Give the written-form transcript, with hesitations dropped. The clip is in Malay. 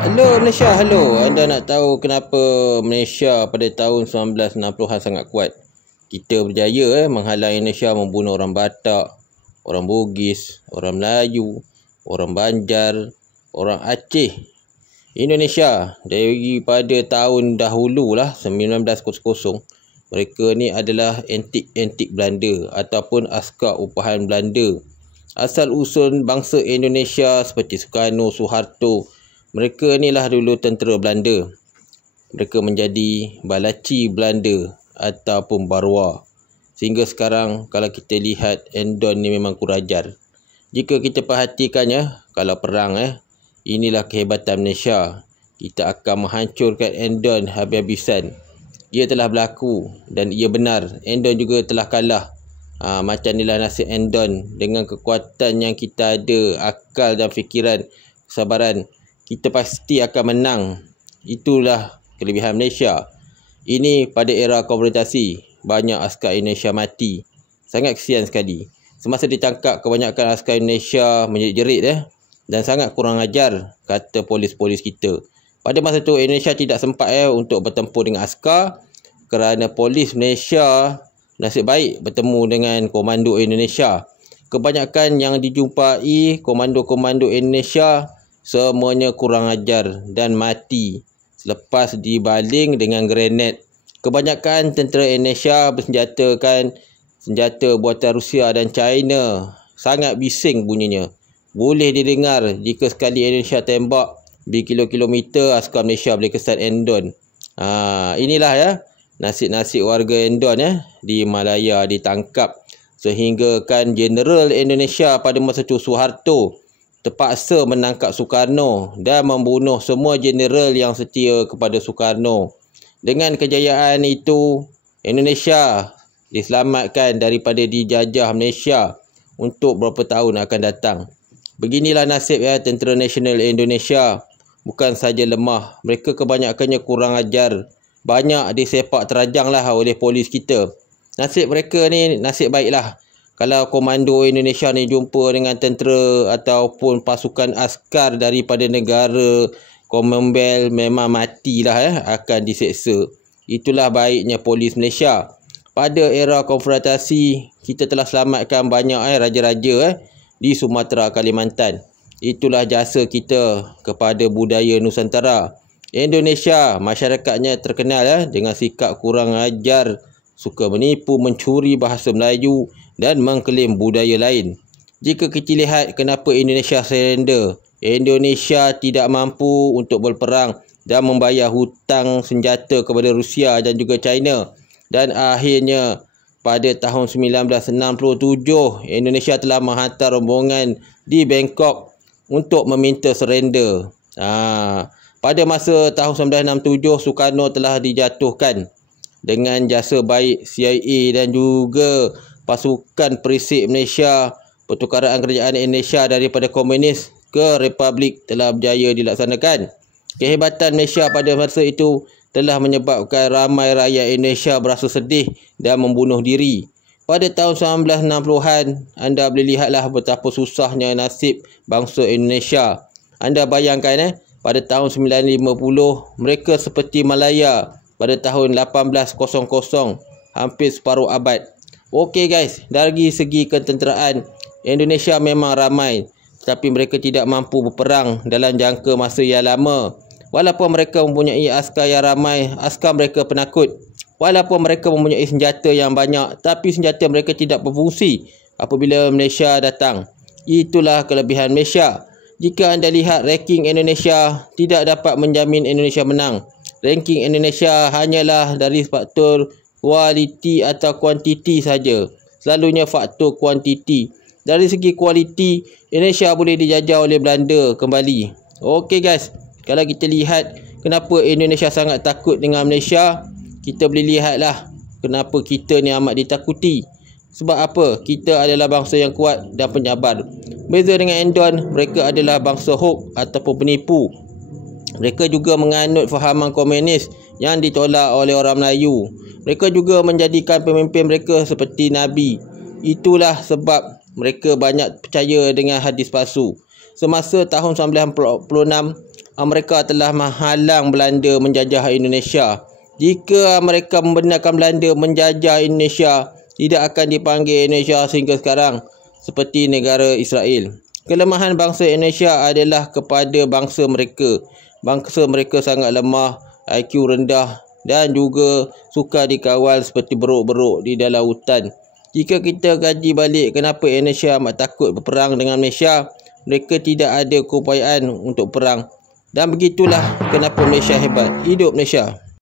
Hello Malaysia, hello. Anda nak tahu kenapa Malaysia pada tahun 1960-an sangat kuat? Kita berjaya menghalang Indonesia membunuh orang Batak, orang Bugis, orang Melayu, orang Banjar, orang Aceh. Indonesia daripada tahun dahulu lah 1900, mereka ni adalah antik-antik Belanda ataupun askar upahan Belanda. Asal usul bangsa Indonesia seperti Soekarno, Soeharto, mereka ni lah dulu tentera Belanda. Mereka menjadi balaci Belanda ataupun barwa. Sehingga sekarang kalau kita lihat Endon ni memang kurang ajar. Jika kita perhatikannya, kalau perang inilah kehebatan Malaysia. Kita akan menghancurkan Endon habis-habisan. Ia telah berlaku dan ia benar. Endon juga telah kalah. Macam inilah nasib Endon. Dengan kekuatan yang kita ada, akal dan fikiran, kesabaran, kita pasti akan menang. Itulah kelebihan Malaysia. Ini pada era konfrontasi, banyak askar Indonesia mati. Sangat kesian sekali. Semasa ditangkap, kebanyakan askar Indonesia menjerit-jerit dan sangat kurang ajar, kata polis-polis kita. Pada masa itu Indonesia tidak sempat untuk bertempur dengan askar, kerana polis Malaysia nasib baik bertemu dengan komando Indonesia. Kebanyakan yang dijumpai komando-komando Indonesia semuanya kurang ajar dan mati selepas dibaling dengan granat. Kebanyakan tentera Indonesia bersenjatakan senjata buatan Rusia dan China. Sangat bising bunyinya. Boleh didengar jika sekali Indonesia tembak berkilo-kilometer, askar Malaysia boleh kesan Endon. Inilah nasib-nasib warga Endon di Malaya ditangkap. Sehingga kan Jeneral Indonesia pada masa itu Soeharto terpaksa menangkap Soekarno dan membunuh semua jeneral yang setia kepada Soekarno. Dengan kejayaan itu, Indonesia diselamatkan daripada dijajah Malaysia untuk berapa tahun akan datang. Beginilah nasib Tentera Nasional Indonesia. Bukan saja lemah, mereka kebanyakannya kurang ajar. Banyak disepak terajang lah oleh polis kita. Nasib mereka ni nasib baiklah. Kalau komando Indonesia ni jumpa dengan tentera ataupun pasukan askar daripada negara Commonwealth, memang matilah akan diseksa. Itulah baiknya polis Malaysia. Pada era konfrontasi, kita telah selamatkan banyak raja-raja di Sumatera, Kalimantan. Itulah jasa kita kepada budaya Nusantara. Indonesia, masyarakatnya terkenal dengan sikap kurang ajar, suka menipu, mencuri bahasa Melayu dan mengklaim budaya lain. Jika kita lihat kenapa Indonesia surrender, Indonesia tidak mampu untuk berperang dan membayar hutang senjata kepada Rusia dan juga China. Dan akhirnya pada tahun 1967, Indonesia telah menghantar rombongan di Bangkok untuk meminta surrender. Pada masa tahun 1967, Soekarno telah dijatuhkan dengan jasa baik CIA dan juga pasukan Perisik Malaysia. Pertukaran kerajaan Indonesia daripada komunis ke republik telah berjaya dilaksanakan. Kehebatan Malaysia pada masa itu telah menyebabkan ramai rakyat Indonesia berasa sedih dan membunuh diri. Pada tahun 1960-an, anda boleh lihatlah betapa susahnya nasib bangsa Indonesia. Anda bayangkan pada tahun 1950, mereka seperti Malaya pada tahun 1800, hampir separuh abad. Okey guys, dari segi ketenteraan, Indonesia memang ramai, tetapi mereka tidak mampu berperang dalam jangka masa yang lama. Walaupun mereka mempunyai askar yang ramai, askar mereka penakut. Walaupun mereka mempunyai senjata yang banyak, tapi senjata mereka tidak berfungsi apabila Malaysia datang. Itulah kelebihan Malaysia. Jika anda lihat ranking Indonesia, tidak dapat menjamin Indonesia menang. Ranking Indonesia hanyalah dari faktor kualiti atau kuantiti saja. Selalunya faktor kuantiti. Dari segi kualiti, Indonesia boleh dijajah oleh Belanda kembali. Okey guys, kalau kita lihat kenapa Indonesia sangat takut dengan Malaysia, kita boleh lihatlah kenapa kita ni amat ditakuti. Sebab apa? Kita adalah bangsa yang kuat dan penyabar. Beza dengan Endon, mereka adalah bangsa hoax ataupun penipu. Mereka juga menganut fahaman komunis yang ditolak oleh orang Melayu. Mereka juga menjadikan pemimpin mereka seperti Nabi. Itulah sebab mereka banyak percaya dengan hadis palsu. Semasa tahun 1946, mereka telah menghalang Belanda menjajah Indonesia. Jika mereka membenarkan Belanda menjajah Indonesia, tidak akan dipanggil Indonesia sehingga sekarang seperti negara Israel. Kelemahan bangsa Indonesia adalah kepada bangsa mereka. Bangsa mereka sangat lemah, IQ rendah dan juga suka dikawal seperti beruk-beruk di dalam hutan. Jika kita kaji balik kenapa Indonesia amat takut berperang dengan Malaysia, mereka tidak ada keupayaan untuk perang. Dan begitulah kenapa Malaysia hebat. Hidup Malaysia.